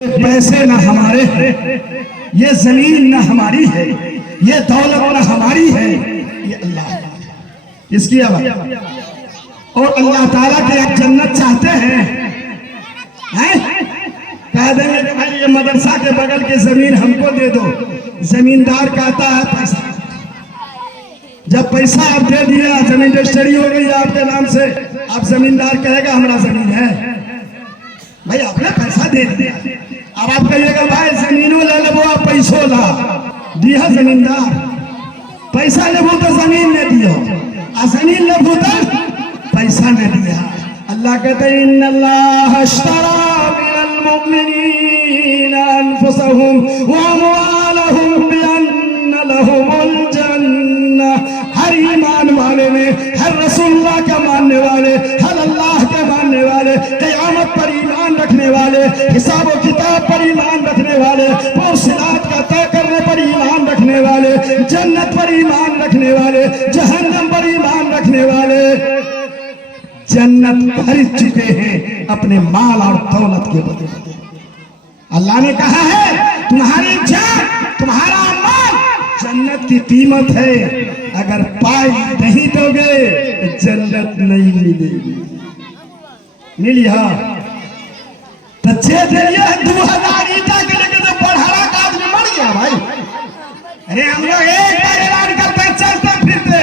पैसे ना हमारे हैं, ये जमीन ना हमारी है, ये दौलत ना हमारी है, ये अल्लाह इसकी आवाज़। और अल्लाह ताला के एक जन्नत चाहते हैं, कह देंगे कि भाई ये मदरसा के बगल की जमीन हमको दे दो। जमींदार कहता है पैसा, जब पैसा आप दे दिया, जमीन रजिस्ट्री हो गई आपके नाम से, अब जमींदार कहेगा हमारा जमीन है। भाई आपने पैसा दे दिया, अब आप कहिएगा भाई जमीनों ले लो, आप पैसों ला दिया जमींदार, पैसा लेबो तो जमीन ने दियो, आ जमीन लेबो तो पैसा ने दिया। अल्लाह कहते हैं इन्नल्लाह अश्तरा मिनल मुमिनीना अनफुसहुम व अमवालहुम बिअन्ना लहुमुल जन्नह। हर ईमान वाले ने, हर रसूलुल्लाह का मानने वाले, हर अल्लाह के मानने वाले, क़यामत पर ईमान रखने वाले, हिसाब व किताब पर ईमान रखने वाले, सिरात का तय करने पर ईमान रखने वाले, जन्नत पर ईमान रखने वाले, जहन्नम पर ईमान रखने वाले जन्नत खरीद चुके हैं अपने माल और दौलत के बदले। अल्लाह ने कहा है तुम्हारी जान, तुम्हारा माल जन्नत की कीमत है, अगर पाई नहीं दोगे तो जन्नत नहीं मिलेगी। मिली हाँ तो जे दिए 2000 ईटा के लेके तो बढ़ारा का आदमी मर गया भाई। अरे हम लोग एक बार ऐलान करते चलते फिरते,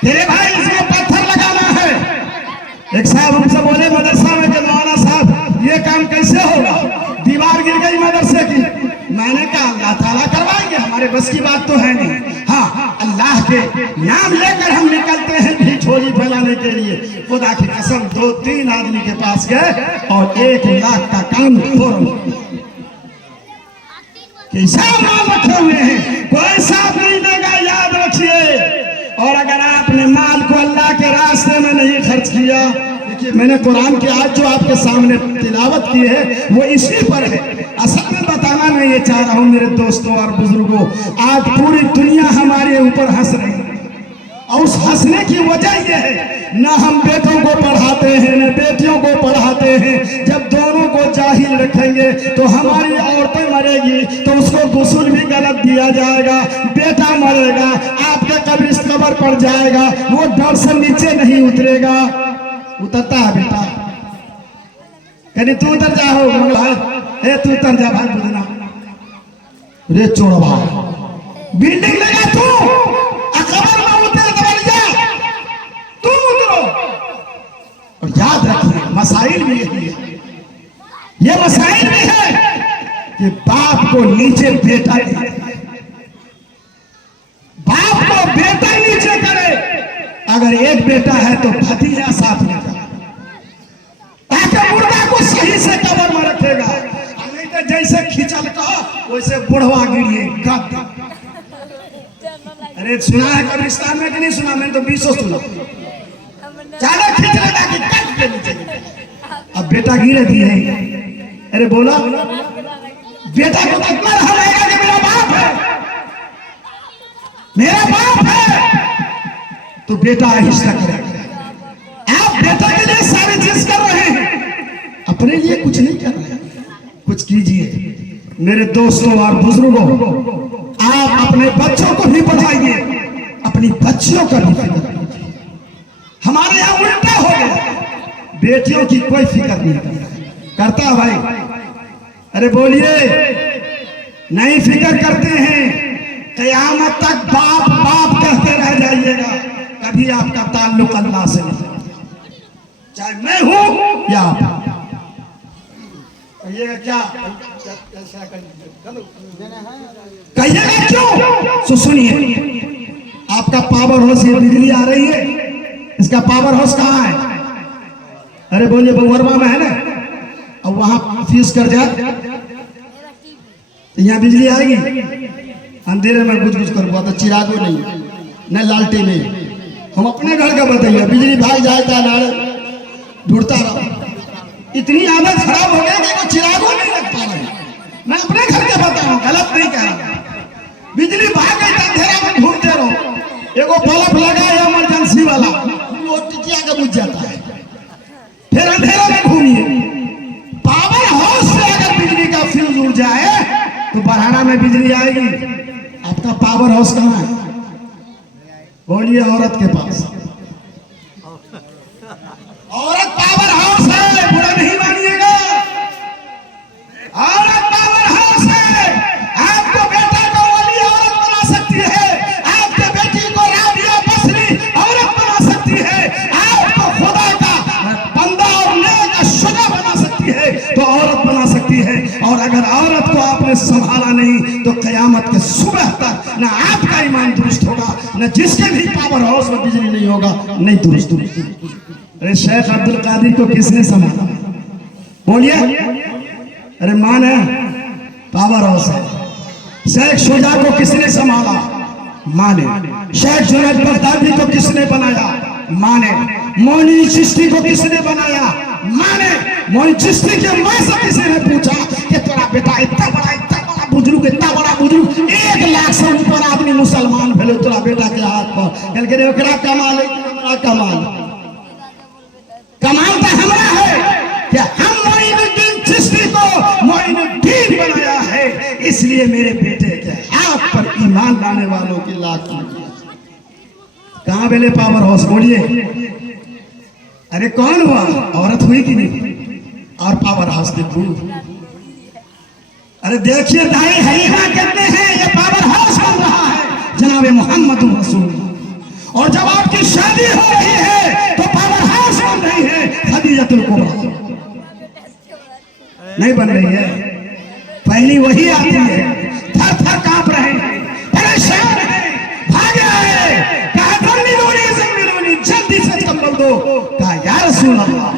तेरे भाई इसमें पत्थर लगाना है। एक साहब हमसे बोले मदरसा में कि मौलाना साहब ये काम कैसे होगा, दीवार गिर गई मदरसे की। मैंने कहा अल्लाह ताला करवाएंगे, हमारे बस की बात तो है नहीं। हाँ, अल्लाह के नाम लेकर हम निकलते हैं भी झोली फैलाने के लिए। खुदा की कसम 2-3 आदमी के पास गए और 1 लाख का काम हिसाब माल रखे हुए हैं, कोई साथ नहीं देगा, याद रखिए। और अगर आपने माल को अल्लाह के रास्ते में नहीं खर्च किया, देखिए मैंने कुरान की आज जो आपके सामने तिलावत की है वो इसी पर है। असल में बताना मैं ये चाह रहा हूँ मेरे दोस्तों और बुजुर्गों, आज पूरी दुनिया हमारे ऊपर हंस रही है और उस हंसने की वजह यह है न हम बेटों को पढ़ाते हैं न बेटियों को पढ़ाते हैं। जब दोनों को जाहिल रखेंगे तो हमारी औरतें मरेगी तो उसको गुस्ल भी गलत दिया जाएगा, बेटा मरेगा आपके कब्र पड़ जाएगा, वो डर से नीचे नहीं उतरेगा। उतरता है बेटा, कहनी तू उतर जाओ मंगला, तू उतर जा भाई बुझना रे चोड़वा बिल्डिंग लगा तू कब्र में उतर जा, तू उतरो। और याद रखिए मसाइल भी यही है, ये मसाइल भी है कि बाप को नीचे बेटा दे, बाप को बेटा नीचे करे। अगर एक बेटा है तो भतीजा साथ में जाए, ताकि मुर्दा को सही से कब्र में रखेगा। नहीं तो जैसे खिंचल का वैसे बुढ़वा गिरिए गद। अरे सुना है कब्रिस्तान में कि नहीं सुना? मैंने तो 20 सुना, ज्यादा खींच लगा कि कट के नीचे। अब बेटा गिरे दिए, अरे बोला बेटा को कितना रहा रहेगा कि मेरा बाप है, मेरा बाप है, तो बेटा आहिस्ता करेगा। आप बेटा के लिए सारी चीज कर रहे हैं, अपने लिए कुछ नहीं कर रहे। कुछ कीजिए मेरे दोस्तों और बुजुर्गों, आप अपने बच्चों को भी पढ़ाइए, अपनी बच्चियों का भी फिक्र कीजिए। हमारे यहाँ उल्टा हो गया, बेटियों की कोई फिक्र नहीं करता भाई। अरे बोलिए नहीं फिक्र करते हैं, क़यामत तक बाप बाप कहते रह जाइएगा, कभी आपका ताल्लुक अल्लाह से नहीं, चाहे मैं हूं या आप। कहिएगा क्या, कहिएगा क्यों? तो सुनिए, आपका पावर हाउस ये बिजली आ रही है, इसका पावर हाउस कहाँ है? अरे बोलिए बहुवरमा में है ना, अब वहां फीस कर जाए यहाँ बिजली आएगी, अंधेरे में कुछ कुछ करूँगा तो चिरागो नहीं न लालटी में। हम अपने घर का बताइए, बिजली भाग जाए ढूंढता रहो, इतनी आदत खराब हो गई कि चिरागो नहीं लग पा रहे। मैं अपने घर के बता रहा हूँ, गलत नहीं कह रहा। बिजली भाग गई तो अंधेरा में ढूंढते रहो, एगो बल्ब लगा इमरजेंसी वाला, वो टिकिया के बुझ जाता है, फिर अंधेरा में घूमिए। पावर हाउस से अगर बिजली तो बरहाना में बिजली आएगी। आपका पावर हाउस कहाँ है? बोलिए औरत के पास। औरत पावर हाउस है, बुरा नहीं मानिएगा। औरत पावर हाउस है। आपको बेटा को वली औरत बना सकती है, आपके बेटी को राबिया बसरी औरत बना सकती है, आपको खुदा का बंदा और नेक शुजा बना सकती है, तो औरत बना सकती है। और अगर औरत को आपने संभाला नहीं तो कयामत के सुबह तक न आपका ईमान दुरुस्त होगा, न जिसके भी पावर हाउस में बिजली नहीं होगा नहीं दुरुस्त। अरे शेख अब्दुल कादिर को किसने संभाला? बोलिए। अरे मान है, पावर हाउस है। शेख शुजा को किसने संभाला? माने। शेख जुनैद बगदादी को किसने बनाया? माने। मोइनुद्दीन चिश्ती को किसने बनाया? माने। मोइनुद्दीन चिश्ती के मां से किसी ने पूछा कि तेरा बेटा इतना बड़ा बुजुर्ग, इतना बड़ा बुजुर्ग, 1 लाख से ऊपर आदमी मुसलमान भेलो, तेरा बेटा के हाथ पर कल के ओकरा कमाल है, हमरा कमाल। कमाल तो हमरा है कि हम मोइनुद्दीन चिश्ती को मोइनुद्दीन बनाया है, इसलिए मेरे बेटे के हाथ पर ईमान लाने वालों की लाख। कहां बेले पावर हाउस? बोलिए। अरे कौन हुआ? औरत हुई कि नहीं? और पावर हाउस देखो। अरे देखिए दाई हरीहा कहते हैं ये पावर हाउस बन रहा है जनाबे मोहम्मद रसूल। और जब आपकी शादी हो रही है तो पावर हाउस बन रही है खदीजतुल कुबरा। नहीं बन रही है, पहली वही आती है, थर थर कांप रहे हैं, परेशान है, भागे आए, कहा जम्मिलूनी जल्दी से कंबल दो। कहा या रसूल अल्लाह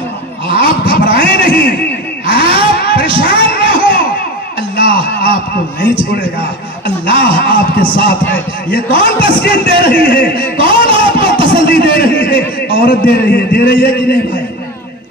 आप घबराए नहीं, आप परेशान न हो, अल्लाह आपको नहीं छोड़ेगा, अल्लाह आपके साथ है। ये कौन तस्कीन दे रही है? कौन आपको तसल्ली दे रही है? औरत दे रही है। दे रही है कि नहीं भाई?